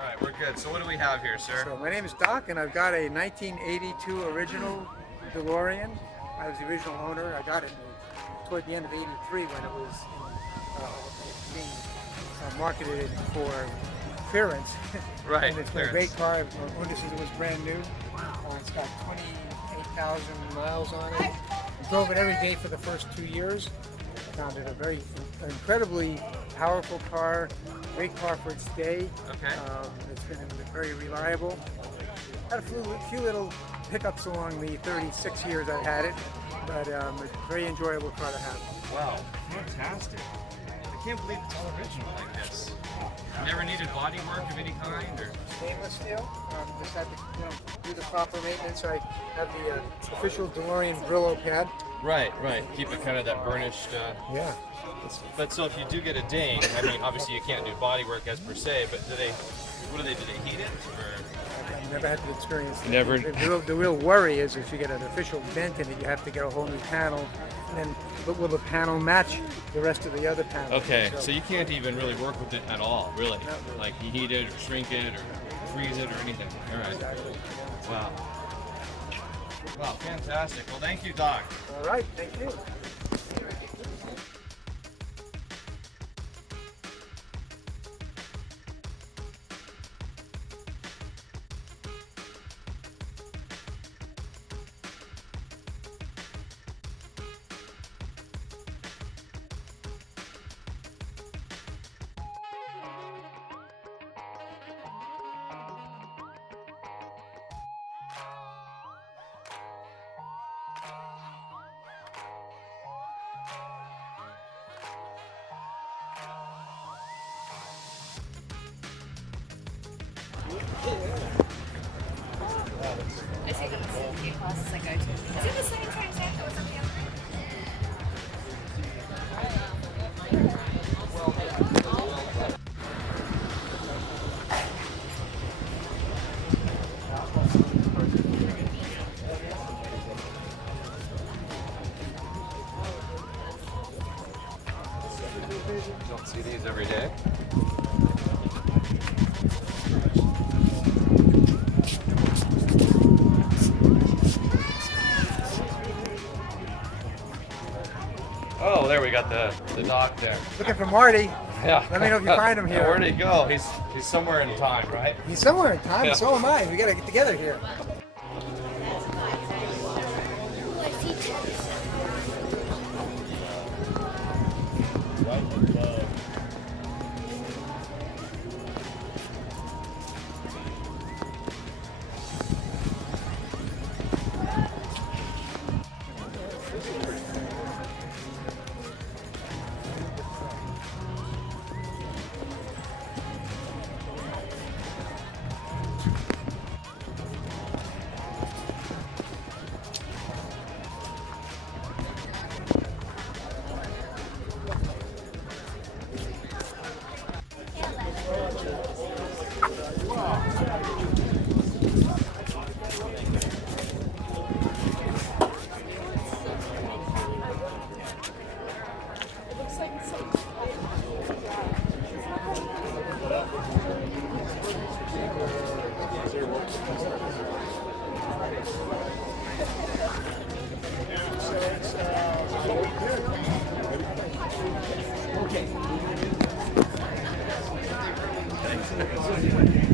All right, we're good. So what do we have here, sir? So my name is Doc, and I've got a 1982 original DeLorean. I was the original owner. I got it toward the end of '83 when it was being marketed for clearance. Right, And it's been a clearance. great car. I owned it since it was brand new. It's got 28,000 miles on it. I drove it every day for the first 2 years. I found it a very incredibly powerful car, great car for its day. Okay. It's been very reliable. Had a few little hiccups along the 36 years I've had it, but it's a very enjoyable car to have. Wow, fantastic. I can't believe it's all original like this. Never needed body work of any kind, or? Stainless steel. Just had to do the proper maintenance. I have the official DeLorean Brillo pad. Right, right. Keep it kind of that burnished. Yeah. But so if you do get a ding, I mean, obviously you can't do body work as per se, but do they heat it? Or? I've never had the experience. Never. The real worry is if you get an official dent in it, you have to get a whole new panel. And then, but will the panel match the rest of the other panels? Okay, so you can't even really work with it at all, really? Not really. Like you heat it or shrink it or freeze it or anything? All right. Exactly. Wow. Wow, fantastic. Well, thank you, Doc. All right, thank you. I take them to few classes I go to. Is it the same train set or something else? Don't see these every day. Oh, there we got the dock there. Looking for Marty. Yeah. Let me know if you find him here. Where'd he go? He's somewhere in time, right? He's somewhere in time, Yeah. so am I. We gotta get together here. Okay.